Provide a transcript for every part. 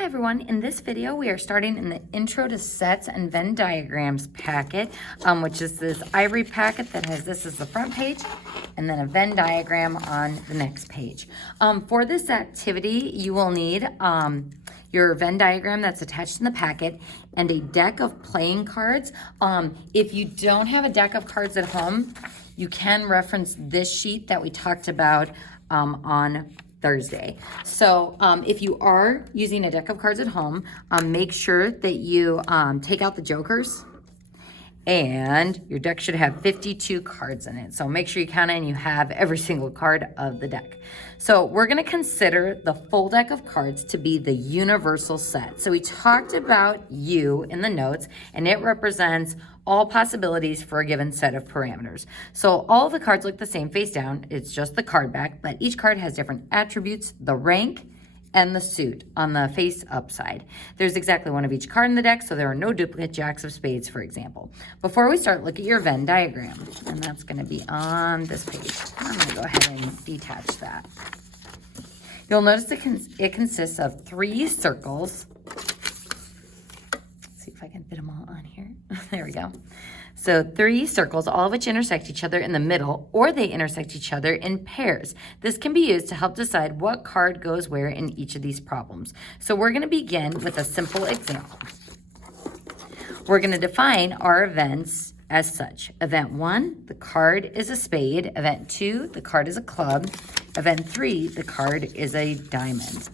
Hi everyone, in this video we are starting in the Intro to Sets and Venn Diagrams packet, which is this ivory packet that has this as the front page and then a Venn diagram on the next page. For this activity you will need your Venn diagram that's attached in the packet and a deck of playing cards. If you don't have a deck of cards at home, you can reference this sheet that we talked about on Thursday. So if you are using a deck of cards at home, make sure that you take out the jokers, and your deck should have 52 cards in it. So make sure you count and you have every single card of the deck. So we're going to consider the full deck of cards to be the universal set. So we talked about U in the notes, and it represents all possibilities for a given set of parameters. So all the cards look the same face down. It's just the card back, but each card has different attributes, the rank, and the suit on the face up side. There's exactly one of each card in the deck, so there are no duplicate jacks of spades, for example. Before we start, look at your Venn diagram, and that's going to be on this page. I'm going to go ahead and detach that. You'll notice it consists of 3 circles. Let's see if I can fit them all on here. There we go. So 3 circles, all of which intersect each other in the middle, or they intersect each other in pairs. This can be used to help decide what card goes where in each of these problems. So we're going to begin with a simple example. We're going to define our events as such. Event 1, the card is a spade. Event 2, the card is a club. Event 3, the card is a diamond.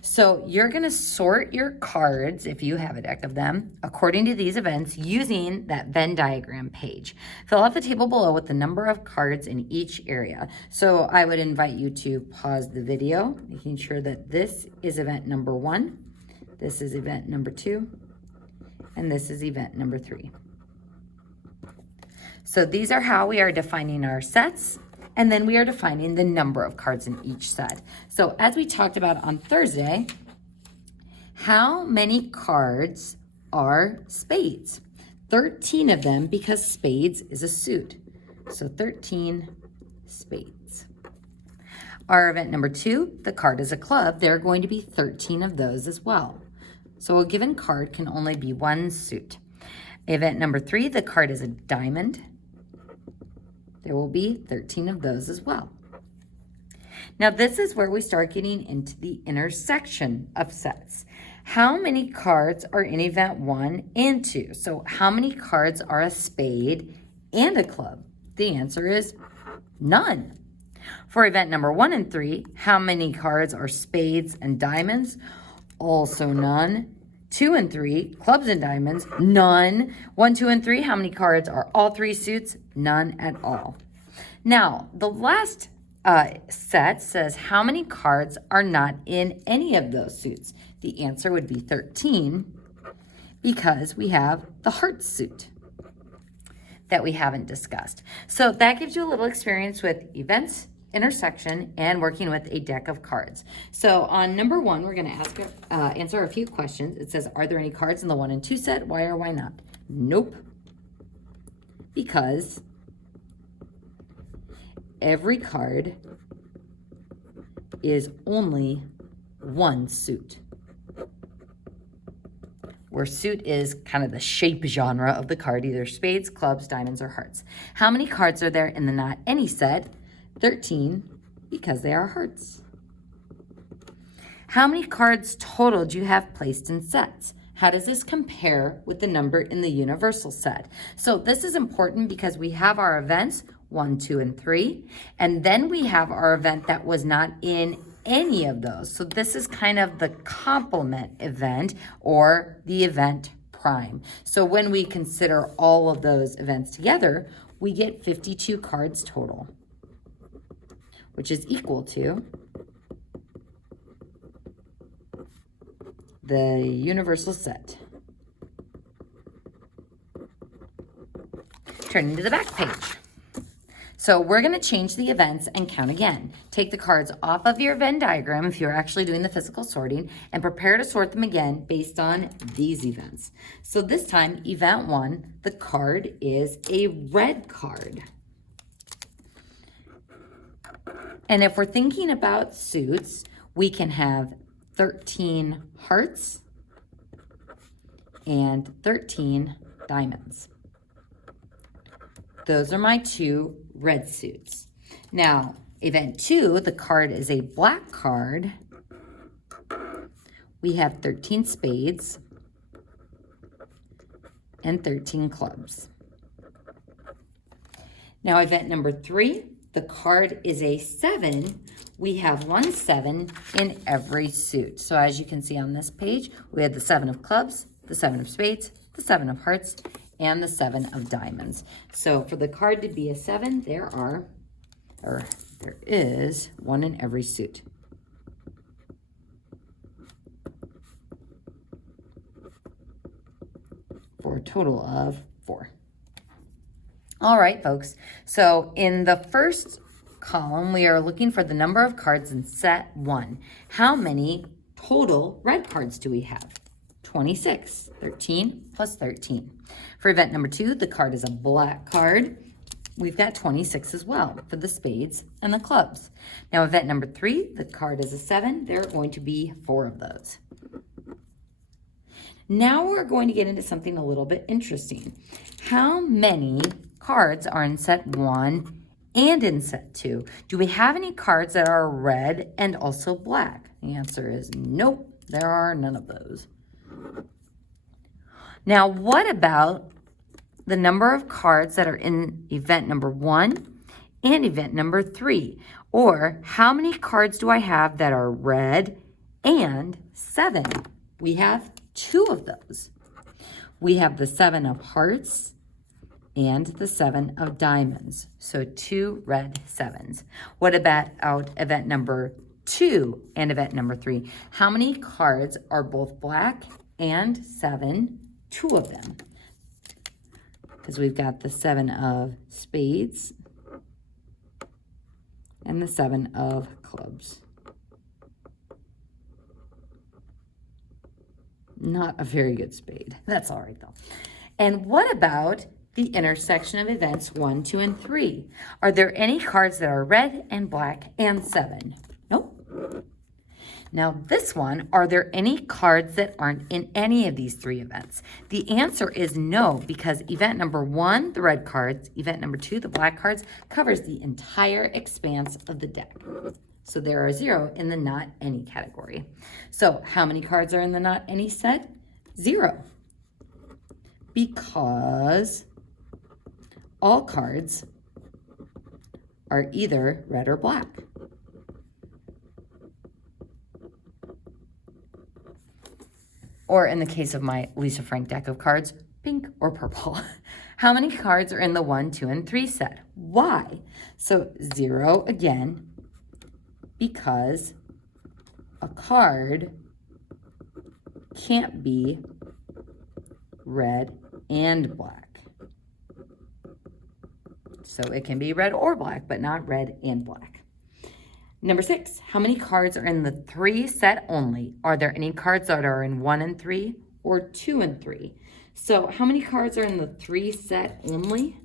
So you're going to sort your cards, if you have a deck of them, according to these events using that Venn diagram page. Fill out the table below with the number of cards in each area. So I would invite you to pause the video, making sure that this is event number 1, this is event number 2, and this is event number 3. So these are how we are defining our sets. And then we are defining the number of cards in each set. So as we talked about on Thursday, how many cards are spades? 13 of them, because spades is a suit. So 13 spades. Our event number 2, the card is a club. There are going to be 13 of those as well. So a given card can only be one suit. Event number 3, the card is a diamond. There will be 13 of those as well. Now this is where we start getting into the intersection of sets. How many cards are in event 1 and 2? So how many cards are a spade and a club? The answer is none. For event number 1 and 3, how many cards are spades and diamonds? Also none. 2 and 3, clubs and diamonds, none. 1, 2, and 3, how many cards are all 3 suits? None at all. Now, the last set says how many cards are not in any of those suits? The answer would be 13, because we have the heart suit that we haven't discussed. So that gives you a little experience with events, intersection, and working with a deck of cards. So on number 1, we're going to answer a few questions. It says, are there any cards in the 1 and 2 set? Why or why not? Nope. Because every card is only one suit, where suit is kind of the shape genre of the card, either spades, clubs, diamonds, or hearts. How many cards are there in the not any set? 13, because they are hearts. How many cards total do you have placed in sets? How does this compare with the number in the universal set? So this is important because we have our events 1, 2, and 3, and then we have our event that was not in any of those. So this is kind of the complement event, or the event prime. So when we consider all of those events together, we get 52 cards total, which is equal to the universal set. Turning to the back page. So we're going to change the events and count again. Take the cards off of your Venn diagram if you're actually doing the physical sorting, and prepare to sort them again based on these events. So this time, event 1, the card is a red card. And if we're thinking about suits, we can have 13 hearts and 13 diamonds. Those are my 2 red suits. Now, event 2, the card is a black card. We have 13 spades and 13 clubs. Now, event number 3, the card is a 7. We have 1 7 in every suit. So as you can see on this page, we have the 7 of clubs, the 7 of spades, the 7 of hearts, and the 7 of diamonds. So for the card to be a 7, there is 1 in every suit. For a total of 4. All right, folks. So in the first column, we are looking for the number of cards in set 1. How many total red cards do we have? 26. 13 plus 13. For event number 2, the card is a black card. We've got 26 as well for the spades and the clubs. Now, event number 3, the card is a 7. There are going to be 4 of those. Now we're going to get into something a little bit interesting. How many cards are in set 1 and in set 2? Do we have any cards that are red and also black? The answer is nope, there are none of those. Now, what about the number of cards that are in event number 1 and event number 3? Or how many cards do I have that are red and 7? We have 2 of those. We have the 7 of hearts and the 7 of diamonds. So 2 red 7s. What about event number 2 and event number 3? How many cards are both black and 7? 2 of them. Because we've got the 7 of spades and the 7 of clubs. Not a very good spade. That's all right, though. And what about the intersection of events 1, 2, and 3? Are there any cards that are red and black and 7? Nope. Now, this one, are there any cards that aren't in any of these 3 events? The answer is no, because event number 1, the red cards, event number 2, the black cards, covers the entire expanse of the deck. So there are 0 in the not any category. So how many cards are in the not any set? 0. Because all cards are either red or black. Or in the case of my Lisa Frank deck of cards, pink or purple. How many cards are in the 1, 2, and 3 set? Why? So 0 again, because a card can't be red and black. So it can be red or black, but not red and black. Number 6, how many cards are in the 3 set only? Are there any cards that are in 1 and 3 or 2 and 3? So how many cards are in the 3 set only?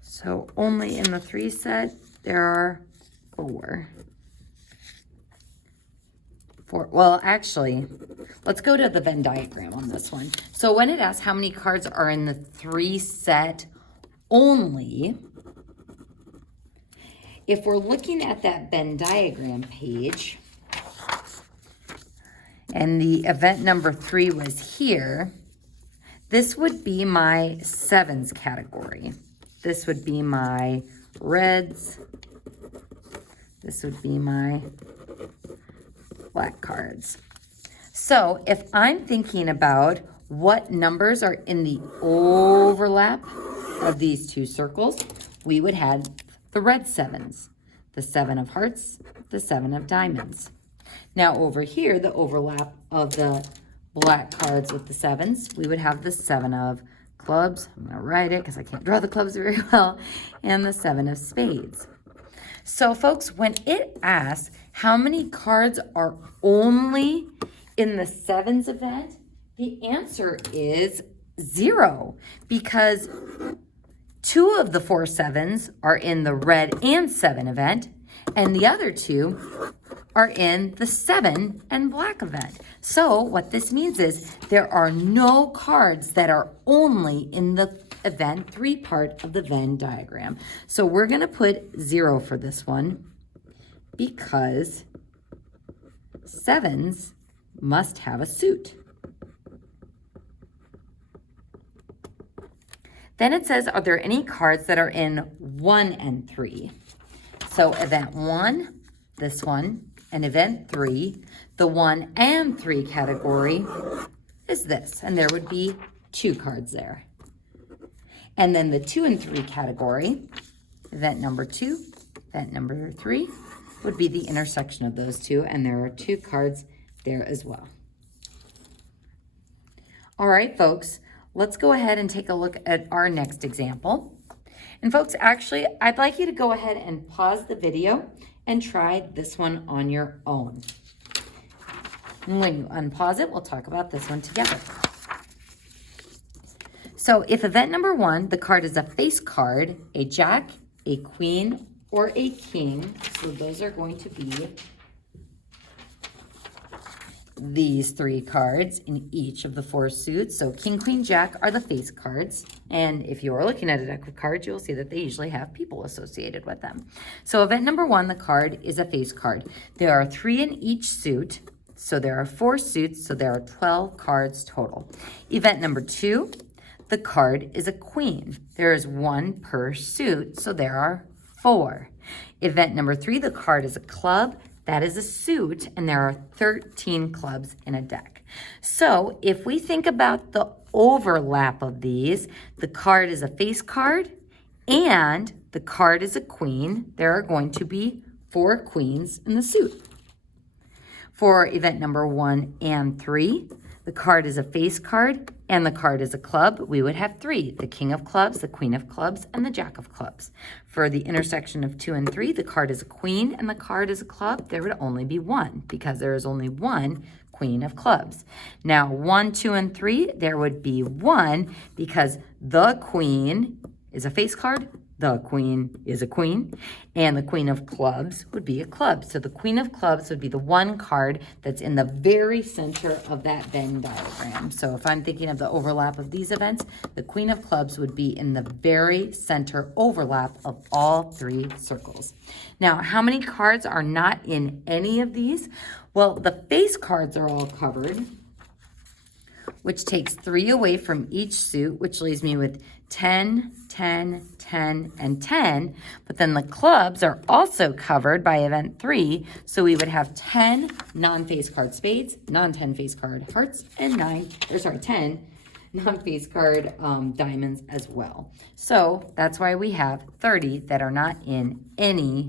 So only in the 3 set, there are 4. Well, actually, let's go to the Venn diagram on this one. So when it asks how many cards are in the 3 set only, if we're looking at that Venn diagram page, and the event number 3 was here, this would be my 7s category. This would be my reds. This would be my black cards. So if I'm thinking about what numbers are in the overlap of these 2 circles, we would have the red 7s, the 7 of hearts, the 7 of diamonds. Now over here, the overlap of the black cards with the 7s, we would have the 7 of clubs. I'm going to write it because I can't draw the clubs very well, and the 7 of spades. So folks, when it asks how many cards are only in the 7s event, the answer is 0, because 2 of the 4 sevens are in the red and 7 event, and the other 2 are in the 7 and black event. So what this means is there are no cards that are only in the event 3 part of the Venn diagram. So we're going to put 0 for this one because 7s must have a suit. Then it says, are there any cards that are in 1 and 3? So event 1, this one, and event 3, the 1 and 3 category is this, and there would be 2 cards there. And then the 2 and 3 category, event number 2, event number 3, would be the intersection of those 2, and there are 2 cards there as well. All right, folks, let's go ahead and take a look at our next example. And folks, actually, I'd like you to go ahead and pause the video and try this one on your own. And when you unpause it, we'll talk about this one together. So if event number 1, the card is a face card, a jack, a queen, or a king, so those are going to be these 3 cards in each of the 4 suits. So king, queen, jack are the face cards. And if you are looking at a deck of cards, you'll see that they usually have people associated with them. So event number 1, the card is a face card. There are 3 in each suit. So there are 4 suits. So there are 12 cards total. Event number 2, the card is a queen. There is 1 per suit. So there are 4. Event number 3, the card is a club. That is a suit, and there are 13 clubs in a deck. So if we think about the overlap of these, the card is a face card, and the card is a queen. There are going to be 4 queens in the suit. For event number 1 and 3, the card is a face card, and the card is a club. We would have 3, the king of clubs, the queen of clubs, and the jack of clubs. For the intersection of 2 and 3, the card is a queen, and the card is a club. There would only be 1 because there is only 1 queen of clubs. Now, 1, 2, and 3, there would be 1 because the queen is a face card, the queen is a queen, and the queen of clubs would be a club. So the queen of clubs would be the 1 card that's in the very center of that Venn diagram. So if I'm thinking of the overlap of these events, the queen of clubs would be in the very center overlap of all 3 circles. Now, how many cards are not in any of these? Well, the face cards are all covered, which takes 3 away from each suit, which leaves me with 10, 10, 10, and 10. But then the clubs are also covered by event 3. So we would have 10 non-face card spades, non-10 face card hearts, and 10 non-face card diamonds as well. So that's why we have 30 that are not in any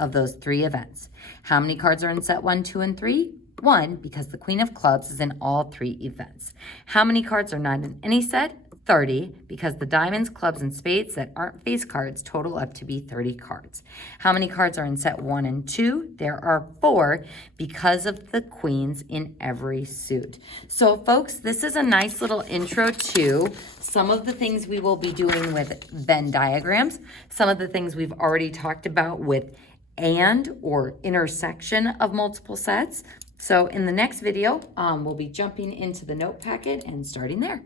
of those 3 events. How many cards are in set 1, 2, and 3? 1, because the queen of clubs is in all 3 events. How many cards are not in any set? 30, because the diamonds, clubs, and spades that aren't face cards total up to be 30 cards. How many cards are in set 1 and 2? There are 4 because of the queens in every suit. So folks, this is a nice little intro to some of the things we will be doing with Venn diagrams, some of the things we've already talked about with and or intersection of multiple sets. So in the next video, we'll be jumping into the note packet and starting there.